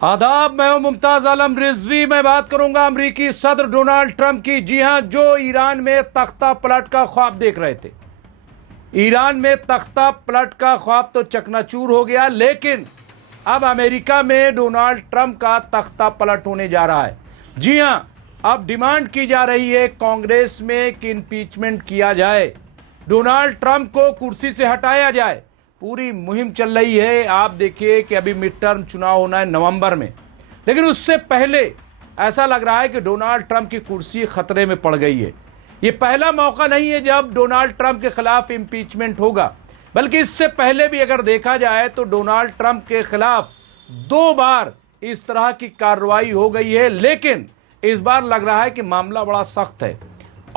आदाब, मैं हूं मुमताज आलम रिजवी। मैं बात करूंगा अमेरिकी सदर डोनाल्ड ट्रंप की। जी हां, जो ईरान में तख्ता पलट का ख्वाब देख रहे थे। ईरान में तख्ता पलट का ख्वाब तो चकनाचूर हो गया, लेकिन अब अमेरिका में डोनाल्ड ट्रंप का तख्ता पलट होने जा रहा है। जी हां, अब डिमांड की जा रही है कांग्रेस में कि इंपीचमेंट किया जाए, डोनाल्ड ट्रंप को कुर्सी से हटाया जाए। पूरी मुहिम चल रही है। आप देखिए कि अभी मिड टर्म चुनाव होना है नवंबर में, लेकिन उससे पहले ऐसा लग रहा है कि डोनाल्ड ट्रंप की कुर्सी खतरे में पड़ गई है। ये पहला मौका नहीं है जब डोनाल्ड ट्रंप के खिलाफ इंपीचमेंट होगा, बल्कि इससे पहले भी अगर देखा जाए तो डोनाल्ड ट्रंप के खिलाफ 2 बार इस तरह की कार्रवाई हो गई है। लेकिन इस बार लग रहा है कि मामला बड़ा सख्त है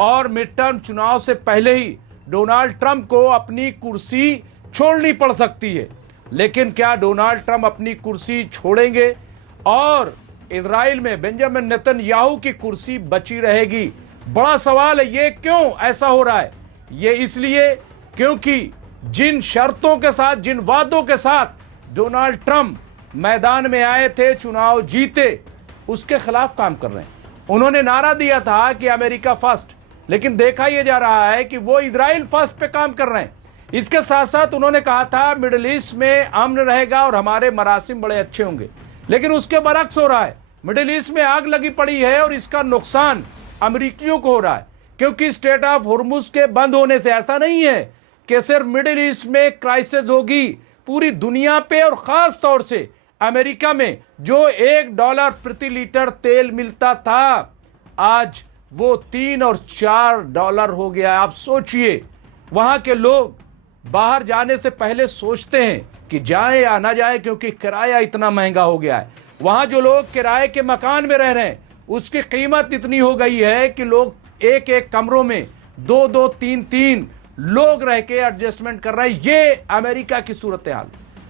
और मिड टर्म चुनाव से पहले ही डोनाल्ड ट्रंप को अपनी कुर्सी छोड़नी पड़ सकती है। लेकिन क्या डोनाल्ड ट्रंप अपनी कुर्सी छोड़ेंगे और इजराइल में बेंजामिन नेतन्याहू की कुर्सी बची रहेगी? बड़ा सवाल है। ये क्यों ऐसा हो रहा है? ये इसलिए क्योंकि जिन शर्तों के साथ, जिन वादों के साथ डोनाल्ड ट्रंप मैदान में आए थे, चुनाव जीते, उसके खिलाफ काम कर रहे हैं। उन्होंने नारा दिया था कि अमेरिका फर्स्ट, लेकिन देखा यह जा रहा है कि वो इजराइल फर्स्ट पे काम कर रहे हैं। इसके साथ साथ उन्होंने कहा था मिडिल ईस्ट में अमन रहेगा और हमारे मरासिम बड़े अच्छे होंगे, लेकिन उसके बरक्स हो रहा है। मिडिल ईस्ट में आग लगी पड़ी है और इसका नुकसान अमेरिकियों को हो रहा है, क्योंकि स्ट्रेट ऑफ हॉर्मुज के बंद होने से ऐसा नहीं है कि सिर्फ मिडिल ईस्ट में क्राइसिस होगी, पूरी दुनिया पे और खास तौर से अमेरिका में जो $1 प्रति लीटर तेल मिलता था, आज वो $3 और $4 हो गया। आप सोचिए, वहां के लोग बाहर जाने से पहले सोचते हैं कि जाएं या ना जाएं, क्योंकि किराया इतना महंगा हो गया है। वहां जो लोग किराए के मकान में रह रहे हैं, उसकी कीमत इतनी हो गई है कि लोग एक एक कमरों में 2-2, 3-3 लोग रह के एडजस्टमेंट कर रहे हैं। ये अमेरिका की सूरत हाल।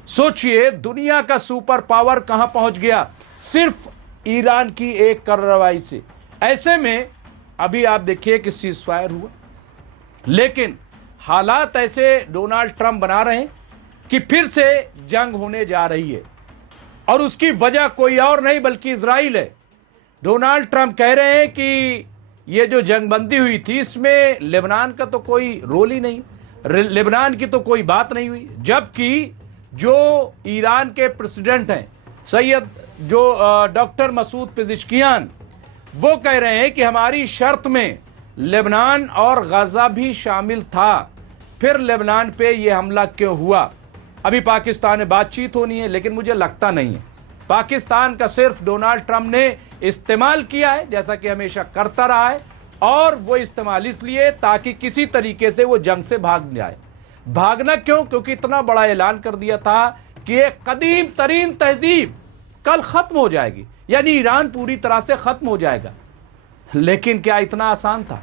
सोचिए, दुनिया का सुपर पावर कहां पहुंच गया सिर्फ ईरान की एक कार्रवाई से। ऐसे में अभी आप देखिए कि सीज फायर हुआ, लेकिन हालात ऐसे डोनाल्ड ट्रंप बना रहे हैं कि फिर से जंग होने जा रही है, और उसकी वजह कोई और नहीं बल्कि इजराइल है। डोनाल्ड ट्रंप कह रहे हैं कि ये जो जंगबंदी हुई थी, इसमें लेबनान का तो कोई रोल ही नहीं, लेबनान की तो कोई बात नहीं हुई। जबकि जो ईरान के प्रेसिडेंट हैं सैयद जो डॉक्टर मसूद पेजिशकियान, वो कह रहे हैं कि हमारी शर्त में लेबनान और गाजा भी शामिल था, फिर लेबनान पे ये हमला क्यों हुआ? अभी पाकिस्तान में बातचीत होनी है, लेकिन मुझे लगता नहीं है। पाकिस्तान का सिर्फ डोनाल्ड ट्रंप ने इस्तेमाल किया है, जैसा कि हमेशा करता रहा है, और वो इस्तेमाल इसलिए ताकि किसी तरीके से वो जंग से भाग जाए। भागना क्यों? क्योंकि इतना बड़ा ऐलान कर दिया था कि एक कदीम तरीन तहजीब कल खत्म हो जाएगी, यानी ईरान पूरी तरह से खत्म हो जाएगा। लेकिन क्या इतना आसान था?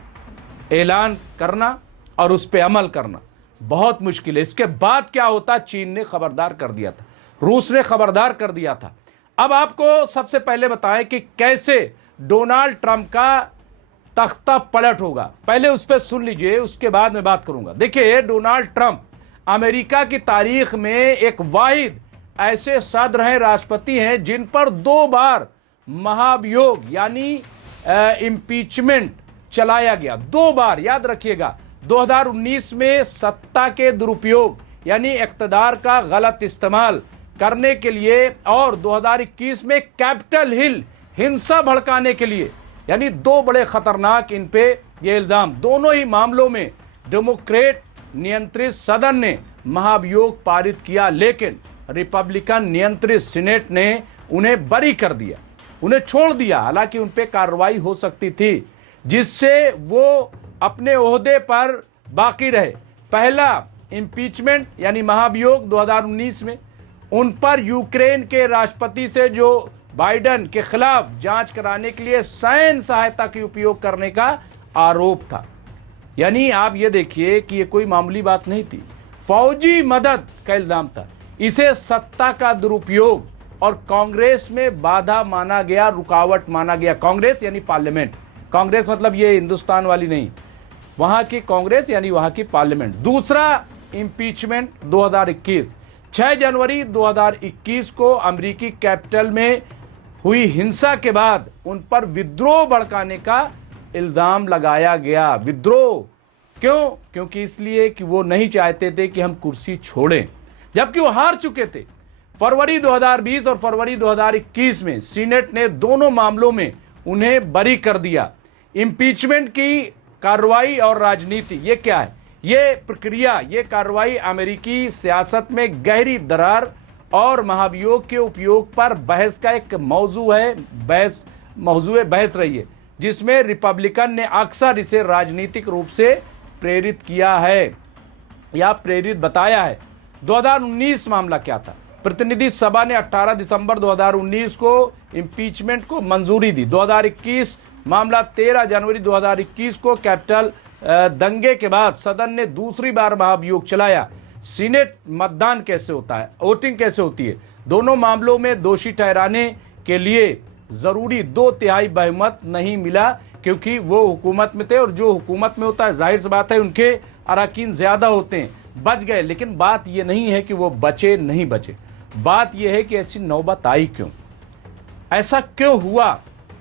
ऐलान करना और उस पर अमल करना बहुत मुश्किल है। इसके बाद क्या होता? चीन ने खबरदार कर दिया था, रूस ने खबरदार कर दिया था। अब आपको सबसे पहले बताएं कि कैसे डोनाल्ड ट्रंप का तख्ता पलट होगा। पहले उस पर सुन लीजिए, उसके बाद मैं बात करूंगा। देखिए, डोनाल्ड ट्रंप अमेरिका की तारीख में एक वाहिद ऐसे सदर हैं, राष्ट्रपति हैं, जिन पर 2 बार महाभियोग यानी इम्पीचमेंट चलाया गया। 2 बार, याद रखिएगा। 2019 में सत्ता के दुरुपयोग यानी इख्तिदार का गलत इस्तेमाल करने के लिए, और 2021 में कैपिटल हिल हिंसा भड़काने के लिए, यानी 2 बड़े खतरनाक इन पे ये इल्जाम। दोनों ही मामलों में डेमोक्रेट नियंत्रित सदन ने महाभियोग पारित किया, लेकिन रिपब्लिकन नियंत्रित सीनेट ने उन्हें बरी कर दिया, उन्हें छोड़ दिया। हालांकि उन पे कार्रवाई हो सकती थी, जिससे वो अपने ओहदे पर बाकी रहे। पहला इंपीचमेंट यानी महाभियोग 2019 में उन पर यूक्रेन के राष्ट्रपति से जो बाइडेन के खिलाफ जांच कराने के लिए सैन्य सहायता के उपयोग करने का आरोप था। यानी आप ये देखिए कि ये कोई मामूली बात नहीं थी, फौजी मदद का इल्जाम था। इसे सत्ता का दुरुपयोग और कांग्रेस में बाधा माना गया, रुकावट माना गया। कांग्रेस यानी पार्लियामेंट, कांग्रेस मतलब ये हिंदुस्तान वाली नहीं, वहां की कांग्रेस यानी वहां की पार्लियामेंट। दूसरा इंपीचमेंट 2021, 6 जनवरी 2021 को अमेरिकी कैपिटल में हुई हिंसा के बाद उन पर विद्रोह भड़काने का इल्जाम लगाया गया। विद्रोह क्यों? क्योंकि इसलिए कि वो नहीं चाहते थे कि हम कुर्सी छोड़ें, जबकि वो हार चुके थे। फरवरी 2020 और फरवरी 2021 में सीनेट ने दोनों मामलों में उन्हें बरी कर दिया। इम्पीचमेंट की कार्रवाई और राजनीति, ये क्या है? ये प्रक्रिया, ये कार्रवाई अमेरिकी सियासत में गहरी दरार और महाभियोग के उपयोग पर बहस का एक मौजू है, बहस रही है, जिसमें रिपब्लिकन ने अक्सर इसे राजनीतिक रूप से प्रेरित किया है या प्रेरित बताया है। 2019 मामला क्या था? प्रतिनिधि सभा ने 18 दिसंबर 2019 को इम्पीचमेंट को मंजूरी दी। 2021 मामला 13 जनवरी 2021 को कैपिटल दंगे के बाद सदन ने दूसरी बार महाभियोग चलाया। सीनेट मतदान कैसे होता है, वोटिंग कैसे होती है? दोनों मामलों में दोषी ठहराने के लिए जरूरी 2/3 बहुमत नहीं मिला, क्योंकि वो हुकूमत में थे और जो हुकूमत में होता है जाहिर सी बात है उनके अरकान ज्यादा होते हैं। बच गए, लेकिन बात ये नहीं है कि वो बचे नहीं बचे, बात यह है कि ऐसी नौबत आई क्यों, ऐसा क्यों हुआ?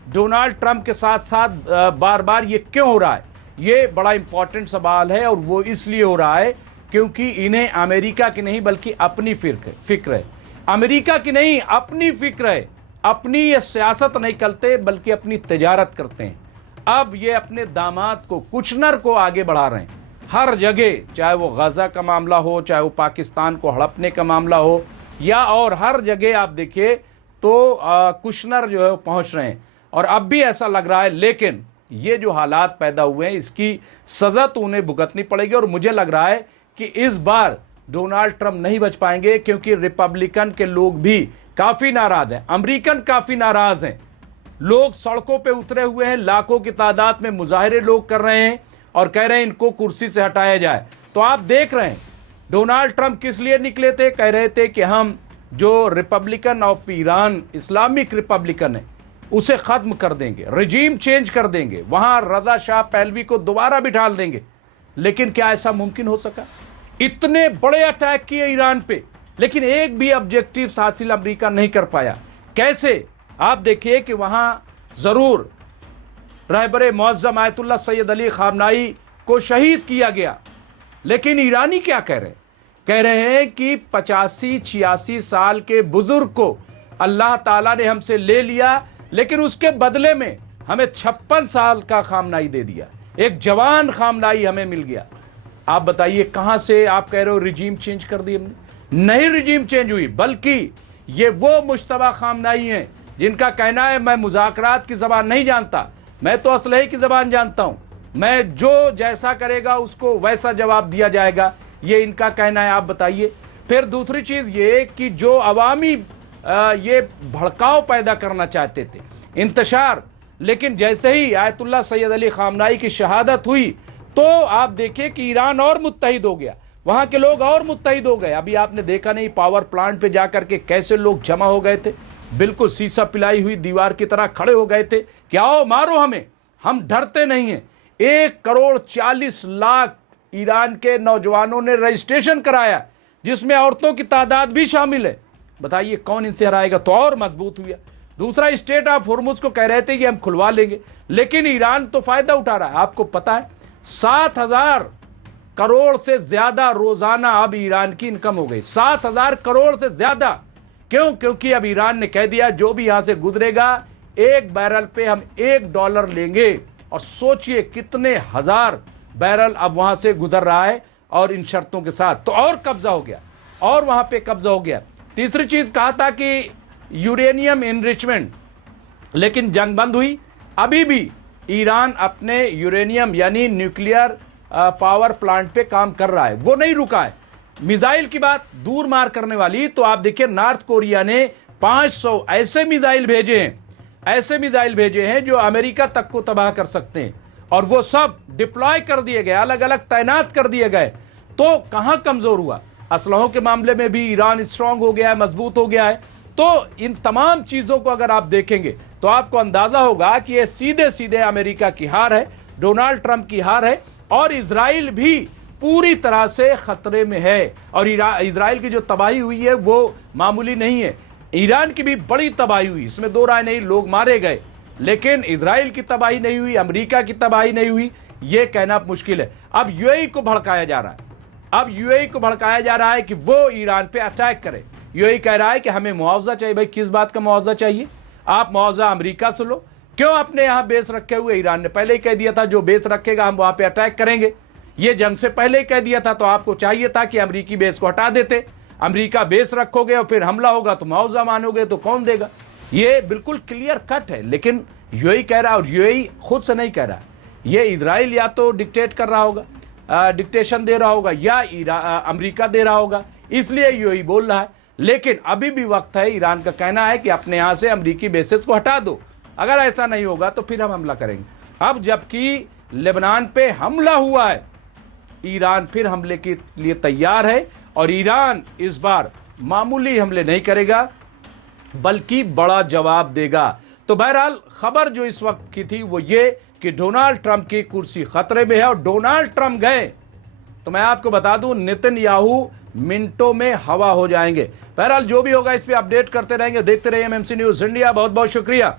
डोनाल्ड ट्रंप के साथ साथ बार बार ये क्यों हो रहा है? ये बड़ा इंपॉर्टेंट सवाल है, और वो इसलिए हो रहा है क्योंकि इन्हें अमेरिका की नहीं बल्कि अपनी फिक्र है। अमेरिका की नहीं, अपनी फिक्र है। अपनी ये सियासत नहीं करते बल्कि अपनी तजारत करते हैं। अब ये अपने दामाद को, कुशनर को आगे बढ़ा रहे हैं हर जगह, चाहे वो गजा का मामला हो, चाहे वो पाकिस्तान को हड़पने का मामला हो, या और हर जगह आप देखिए तो कुशनर जो है पहुंच रहे हैं। और अब भी ऐसा लग रहा है, लेकिन ये जो हालात पैदा हुए हैं इसकी सजा तो उन्हें भुगतनी पड़ेगी। और मुझे लग रहा है कि इस बार डोनाल्ड ट्रंप नहीं बच पाएंगे, क्योंकि रिपब्लिकन के लोग भी काफी नाराज हैं, अमेरिकन काफी नाराज हैं। लोग सड़कों पे उतरे हुए हैं, लाखों की तादाद में मुजाहिरे लोग कर रहे हैं और कह रहे हैं इनको कुर्सी से हटाया जाए। तो आप देख रहे हैं डोनाल्ड ट्रंप किस लिए निकले थे? कह रहे थे कि हम जो Republican of Iran, Islamic Republican है, उसे खत्म कर देंगे, रजीम चेंज कर देंगे, वहां रजा शाह पहलवी को दोबारा बिठा देंगे। लेकिन क्या ऐसा मुमकिन हो सका? इतने बड़े अटैक किए ईरान पे, लेकिन एक भी ऑब्जेक्टिव हासिल अमेरिका नहीं कर पाया। कैसे? आप देखिए कि वहां जरूर रहबरे मुअज्जम आयतुल्लाह सैयद अली खामनाई को शहीद किया गया, लेकिन ईरानी क्या कह रहे हैं? कह रहे हैं कि 85-86 साल के बुजुर्ग को अल्लाह ताला ने हमसे ले लिया, लेकिन उसके बदले में हमें 56 साल का खामनाई दे दिया, एक जवान खामनाई हमें मिल गया। आप बताइए कहां से आप कह रहे हो रिजीम चेंज कर दी हमने? नहीं रिजीम चेंज हुई, बल्कि ये वो मुश्तबा खामनाई हैं जिनका कहना है मैं मुज़ाकरात की ज़बान नहीं जानता, मैं तो असलहे की ज़बान जानता हूं, मैं जो जैसा करेगा उसको वैसा जवाब दिया जाएगा, ये इनका कहना है। आप बताइए। फिर दूसरी चीज़ ये कि जो अवामी ये भड़काव पैदा करना चाहते थे, इंतशार, लेकिन जैसे ही आयतुल्लाह सैयद अली खामनाई की शहादत हुई तो आप देखिए कि ईरान और मुत्तहिद हो गया, वहां के लोग और मुत्तहिद हो गए। अभी आपने देखा नहीं पावर प्लांट पे जाकर के कैसे लोग जमा हो गए थे, बिल्कुल शीशा पिलाई हुई दीवार की तरह खड़े हो गए थे कि आओ मारो हमें, हम डरते नहीं हैं। 1,40,00,000 ईरान के नौजवानों ने रजिस्ट्रेशन कराया, जिसमें औरतों की तादाद भी शामिल है। बताइए कौन इनसे हराएगा? तो और मजबूत हुआ। दूसरा, स्टेट ऑफ हॉर्मुज को कह रहे थे कि हम खुलवा लेंगे, लेकिन ईरान तो फायदा उठा रहा है। आपको पता है 7,000 करोड़ से ज्यादा रोजाना अब ईरान की इनकम हो गई, 7,000 करोड़ से ज्यादा। क्यों? क्योंकि अब ईरान ने कह दिया जो भी यहां से गुजरेगा 1 बैरल पे हम $1 लेंगे। और सोचिए कितने हजार बैरल अब वहां से गुजर रहा है, और इन शर्तों के साथ तो और कब्जा हो गया, और वहां पे कब्जा हो गया। तीसरी चीज कहा था कि यूरेनियम इनरिचमेंट, लेकिन जंग बंद हुई। अभी भी ईरान अपने यूरेनियम यानी न्यूक्लियर पावर प्लांट पे काम कर रहा है, वो नहीं रुका है। मिसाइल की बात दूर मार करने वाली, तो आप देखिए नॉर्थ कोरिया ने 500 ऐसे मिसाइल भेजे हैं, ऐसे मिसाइल भेजे हैं जो अमेरिका तक को तबाह कर सकते हैं, और वो सब डिप्लॉय कर दिए गए, अलग अलग तैनात कर दिए गए। तो कहां कमजोर हुआ? असलहों के मामले में भी ईरान स्ट्रांग हो गया है, मजबूत हो गया है। तो इन तमाम चीजों को अगर आप देखेंगे तो आपको अंदाजा होगा कि ये सीधे सीधे अमेरिका की हार है, डोनाल्ड ट्रंप की हार है, और इजराइल भी पूरी तरह से खतरे में है। और इजराइल की जो तबाही हुई है वो मामूली नहीं है। ईरान की भी बड़ी तबाही हुई, इसमें दो राय नहीं, लोग मारे गए, लेकिन इजराइल की तबाही नहीं हुई, अमेरिका की तबाही नहीं हुई, यह कहना मुश्किल है। अब यूएई को भड़काया जा रहा है, अब यूएई को भड़काया जा रहा है कि वो ईरान पे अटैक करे। यूएई कह रहा है कि हमें मुआवजा चाहिए। भाई किस बात का मुआवजा चाहिए? आप मुआवजा अमेरिका से लो, क्यों अपने यहां बेस रखे हुए? ईरान ने पहले ही कह दिया था जो बेस रखेगा हम वहां पे अटैक करेंगे, ये जंग से पहले ही कह दिया था। तो आपको चाहिए था कि अमेरिकी बेस को हटा देते। अमेरिका बेस रखोगे और फिर हमला होगा तो मुआवजा मानोगे तो कौन देगा? ये बिल्कुल क्लियर कट है। लेकिन यूएई कह रहा है, और यूएई खुद से नहीं कह रहा, ये इजराइल या तो डिक्टेट कर रहा होगा, डिक्टेशन दे रहा होगा, या अमेरिका दे रहा होगा, इसलिए यूएई बोल रहा है। लेकिन अभी भी वक्त है, ईरान का कहना है कि अपने यहां से अमेरिकी बेसिस को हटा दो। अगर ऐसा नहीं होगा तो फिर हम हमला करेंगे। अब जबकि लेबनान पे हमला हुआ है, ईरान फिर हमले के लिए तैयार है, और ईरान इस बार मामूली हमले नहीं करेगा बल्कि बड़ा जवाब देगा। तो बहरहाल खबर जो इस वक्त की थी वो ये कि डोनाल्ड ट्रंप की कुर्सी खतरे में है, और डोनाल्ड ट्रंप गए तो मैं आपको बता दूं नेतन्याहू मिनटों में हवा हो जाएंगे। बहरहाल जो भी होगा इस पे अपडेट करते रहेंगे। देखते रहिए एमएमसी न्यूज़ इंडिया। बहुत बहुत शुक्रिया।